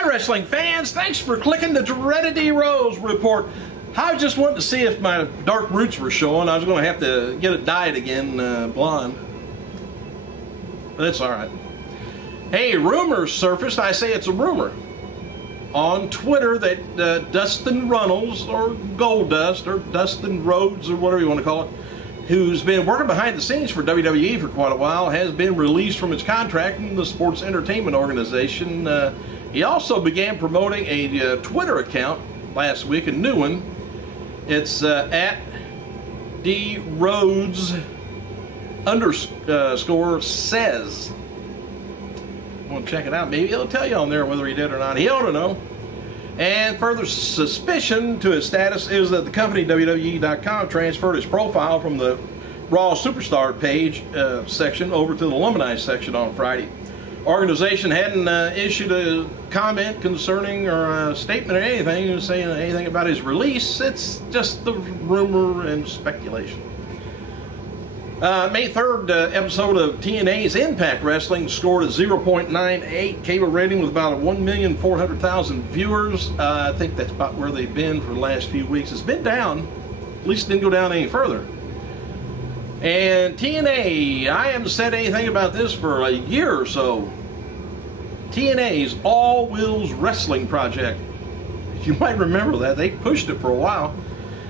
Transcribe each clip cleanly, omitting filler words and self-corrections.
Hi, wrestling fans. Thanks for clicking the Dreaded D Rose report. I just wanted to see if my dark roots were showing. I was going to have to get it dyed again, blonde. But it's all right. Hey, rumors surfaced. I say it's a rumor on Twitter that Dustin Runnels, or Goldust, or Dustin Rhodes, or whatever you want to call it, who's been working behind the scenes for WWE for quite a while, has been released from his contract in the Sports Entertainment Organization. He also began promoting a Twitter account last week, a new one. It's at D Rhodes _ says. Want to check it out? Maybe he'll tell you on there whether he did or not. He ought to know. And further suspicion to his status is that the company WWE.com transferred his profile from the Raw Superstar page section over to the Alumni section on Friday. Organization hadn't issued a comment concerning or a statement or anything saying anything about his release. It's just the rumor and speculation. May 3rd episode of TNA's Impact Wrestling scored a 0.98 cable rating with about 1,400,000 viewers. I think that's about where they've been for the last few weeks. It's been down, at least it didn't go down any further. And TNA, I haven't said anything about this for a year or so. TNA's All Wheels Wrestling Project. You might remember that. They pushed it for a while.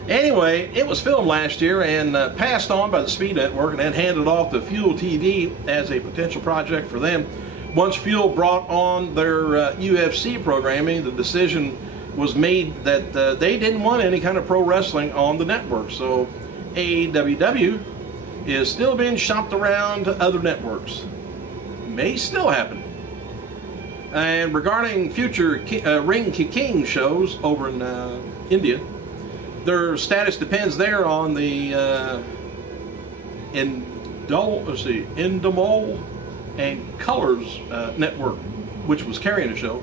Anyway, it was filmed last year and passed on by the Speed Network and then handed off to Fuel TV as a potential project for them. Once Fuel brought on their UFC programming, the decision was made that they didn't want any kind of pro wrestling on the network. So AEW is still being shopped around to other networks. May still happen. And regarding future Ring King shows over in India, their status depends there on the Endemol and Colors network, which was carrying the show,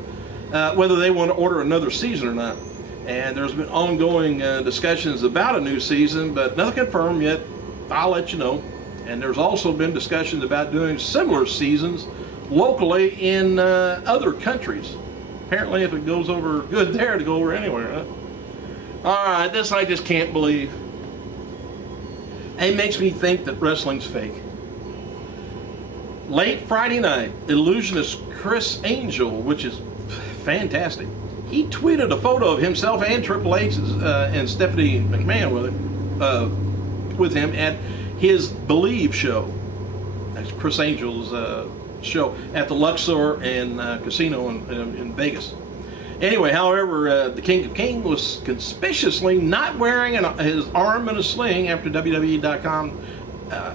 whether they want to order another season or not. And there's been ongoing discussions about a new season, but nothing confirmed yet. I'll let you know. And there's also been discussions about doing similar seasons locally in other countries. Apparently, if it goes over good there, it'll go over anywhere, huh? Alright, this I just can't believe. It makes me think that wrestling's fake. Late Friday night, illusionist Chris Angel, which is fantastic, he tweeted a photo of himself and Triple H and Stephanie McMahon with him at his Believe show. That's Chris Angel's show at the Luxor and Casino in Vegas. Anyway, however, the King of Kings was conspicuously not wearing his arm in a sling after WWE.com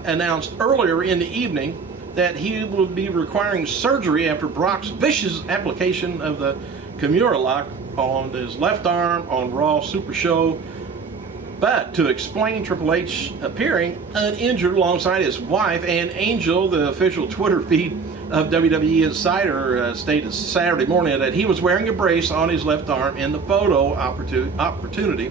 announced earlier in the evening that he would be requiring surgery after Brock's vicious application of the Kimura lock on his left arm on Raw Super Show. But to explain Triple H appearing uninjured alongside his wife, and Angel, the official Twitter feed of WWE Insider, stated Saturday morning that he was wearing a brace on his left arm in the photo opportunity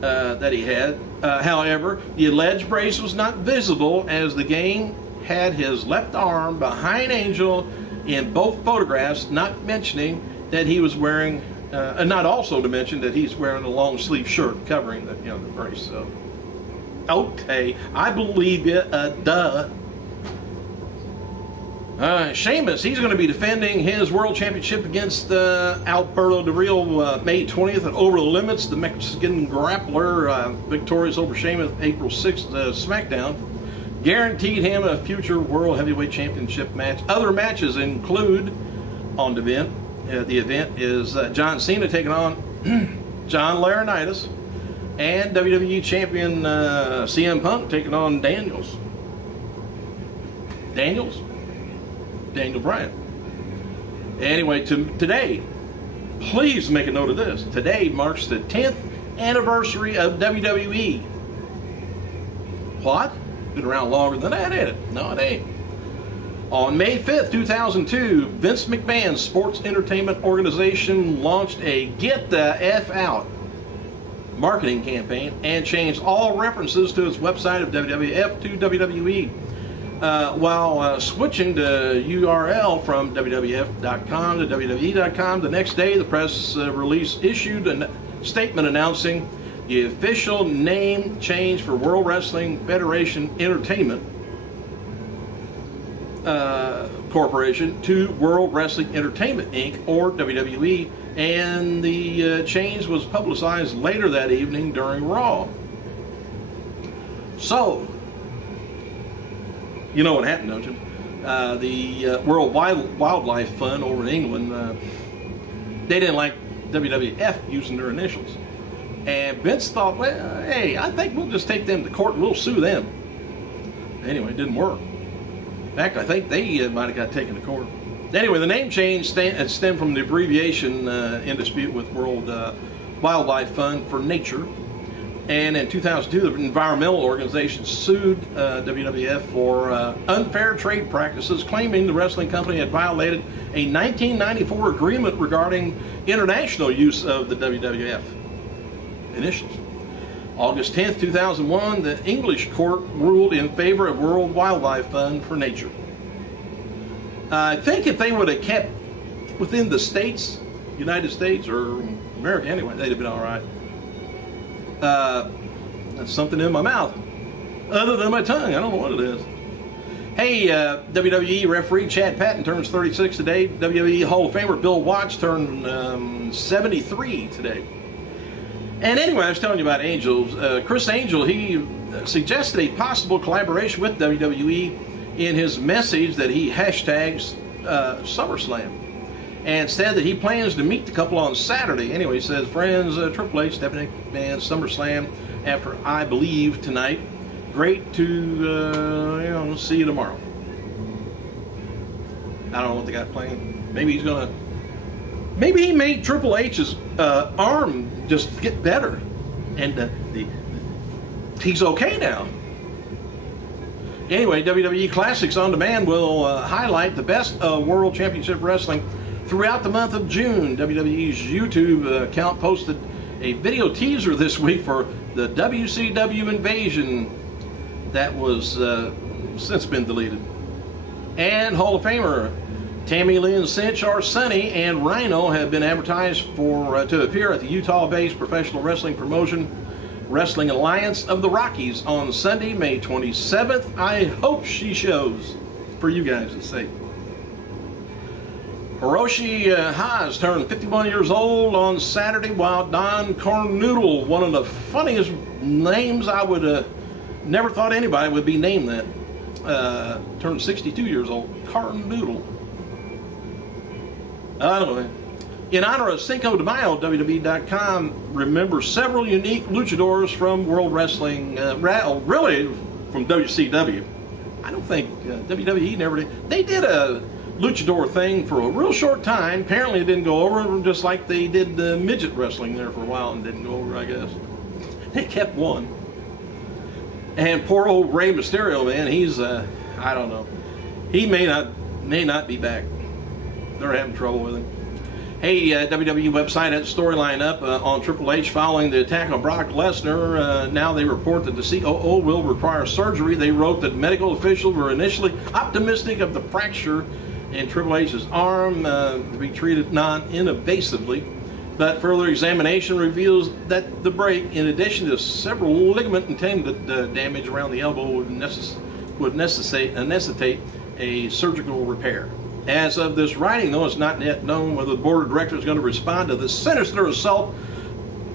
that he had. However, the alleged brace was not visible as the gang had his left arm behind Angel in both photographs, not mentioning that he was wearing, not also to mention that he's wearing a long sleeve shirt covering the, the brace. So, okay, I believe you, duh. Sheamus, he's going to be defending his World Championship against Alberto Del Rio May 20th at Over the Limits. The Mexican grappler victorious over Sheamus April 6th SmackDown. Guaranteed him a future World Heavyweight Championship match. Other matches include on the event. The event is John Cena taking on John Laurinaitis, and WWE Champion CM Punk taking on Daniel Bryan. Anyway, today, please make a note of this. Today marks the 10th anniversary of WWE. What? Been around longer than that, ain't it? No, it ain't. On May 5th, 2002, Vince McMahon's Sports Entertainment Organization launched a Get the F Out marketing campaign and changed all references to its website of WWF to WWE. while switching to URL from WWF.com to WWE.com. The next day, the press release issued a statement announcing the official name change for World Wrestling Federation Entertainment Corporation to World Wrestling Entertainment Inc., or WWE, and the change was publicized later that evening during Raw. So, you know what happened, don't you? The World Wildlife Fund over in England, they didn't like WWF using their initials. And Vince thought, well, hey, I think we'll just take them to court and we'll sue them. Anyway, it didn't work. In fact, I think they might have got taken to court. Anyway, the name change stemmed from the abbreviation in dispute with World Wildlife Fund for Nature. And in 2002, the environmental organization sued WWF for unfair trade practices, claiming the wrestling company had violated a 1994 agreement regarding international use of the WWF initials. August 10th, 2001, the English court ruled in favor of World Wildlife Fund for Nature. I think if they would have kept within the states, United States, or America anyway, they'd have been all right. That's something in my mouth, other than my tongue. I don't know what it is. Hey, WWE referee Chad Patton turns 36 today. WWE Hall of Famer Bill Watts turned 73 today. And anyway, I was telling you about Angels. Chris Angel, he suggested a possible collaboration with WWE in his message that he hashtags SummerSlam, and said that he plans to meet the couple on Saturday. Anyway, he says, friends, Triple H, Stephanie McMahon, SummerSlam after I Believe tonight. Great to see you tomorrow. I don't know what they got planned. Maybe he's gonna. Maybe he made Triple H's arm just get better, and he's okay now. Anyway, WWE Classics On Demand will highlight the best of World Championship Wrestling throughout the month of June. WWE's YouTube account posted a video teaser this week for the WCW Invasion that was since been deleted. And Hall of Famer Tammy Lynn Cinch, or Sunny, and Rhino have been advertised for to appear at the Utah-based professional wrestling promotion Wrestling Alliance of the Rockies on Sunday, May 27th. I hope she shows for you guys to see. Hiroshi Haas turned 51 years old on Saturday, while Don Cornnoodle, one of the funniest names I would never thought anybody would be named that, turned 62 years old. Cornnoodle. I don't know. In honor of Cinco de Mayo, WWE.com remembers several unique luchadors from World Wrestling, really from WCW. I don't think WWE never did. They did a luchador thing for a real short time. Apparently it didn't go over, just like they did the midget wrestling there for a while and didn't go over, I guess. They kept one. And poor old Rey Mysterio, man, he's, I don't know. He may not be back. They're having trouble with him. Hey, WWE website had a storyline up on Triple H following the attack on Brock Lesnar. Now they report that the COO will require surgery. They wrote that medical officials were initially optimistic of the fracture in Triple H's arm to be treated non-invasively, but further examination reveals that the break, in addition to several ligament and tendon damage around the elbow, would necessitate a surgical repair. As of this writing, though, it's not yet known whether the board of directors is going to respond to this sinister assault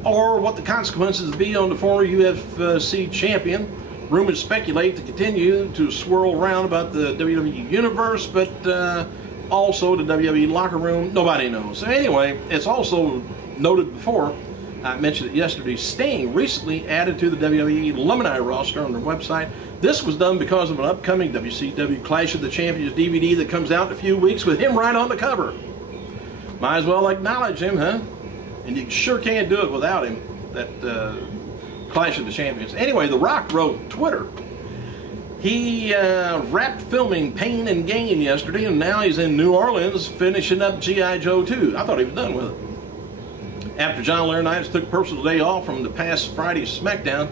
or what the consequences will be on the former UFC champion. Rumors speculate to continue to swirl around about the WWE universe, but also the WWE locker room. Nobody knows. So anyway, it's also noted before, I mentioned it yesterday, Sting recently added to the WWE alumni roster on their website. This was done because of an upcoming WCW Clash of the Champions DVD that comes out in a few weeks with him right on the cover. Might as well acknowledge him, huh? And you sure can't do it without him, that Clash of the Champions. Anyway, The Rock wrote Twitter. He wrapped filming Pain and Gain yesterday, and now he's in New Orleans finishing up G.I. Joe 2. I thought he was done with it. After John Laurinaitis took personal day off from the past Friday's SmackDown,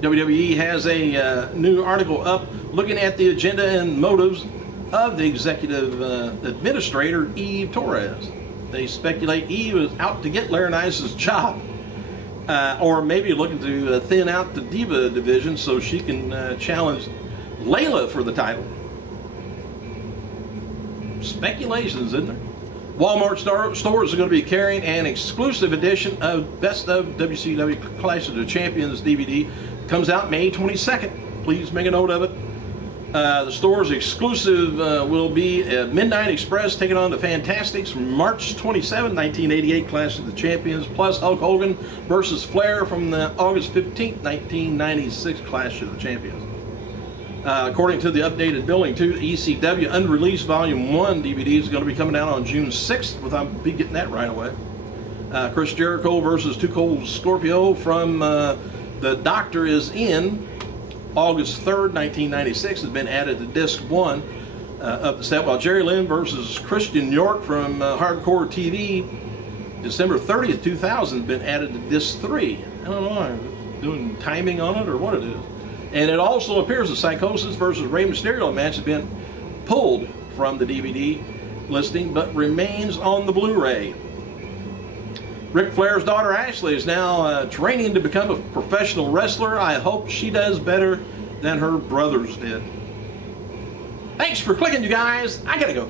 WWE has a new article up looking at the agenda and motives of the executive administrator, Eve Torres. They speculate Eve is out to get Laurinaitis' job, or maybe looking to thin out the Diva division so she can challenge Layla for the title. Speculations, isn't there? Walmart stores are going to be carrying an exclusive edition of Best of WCW Clash of the Champions DVD. Comes out May 22nd. Please make a note of it. The store's exclusive will be Midnight Express taking on the Fantastics from March 27, 1988 Clash of the Champions, plus Hulk Hogan versus Flair from the August 15, 1996 Clash of the Champions. According to the updated billing, too, ECW Unreleased Volume 1 DVD is going to be coming out on June 6th. I'll be getting that right away. Chris Jericho versus Too Cold Scorpio from The Doctor is In, August 3rd, 1996, has been added to Disc 1 of the set, while Jerry Lynn versus Christian York from Hardcore TV, December 30th, 2000, has been added to Disc 3. I don't know, I'm doing timing on it or what it is. And it also appears that Psychosis versus Rey Mysterio match has been pulled from the DVD listing, but remains on the Blu-ray. Ric Flair's daughter Ashley is now training to become a professional wrestler. I hope she does better than her brothers did. Thanks for clicking, you guys. I gotta go.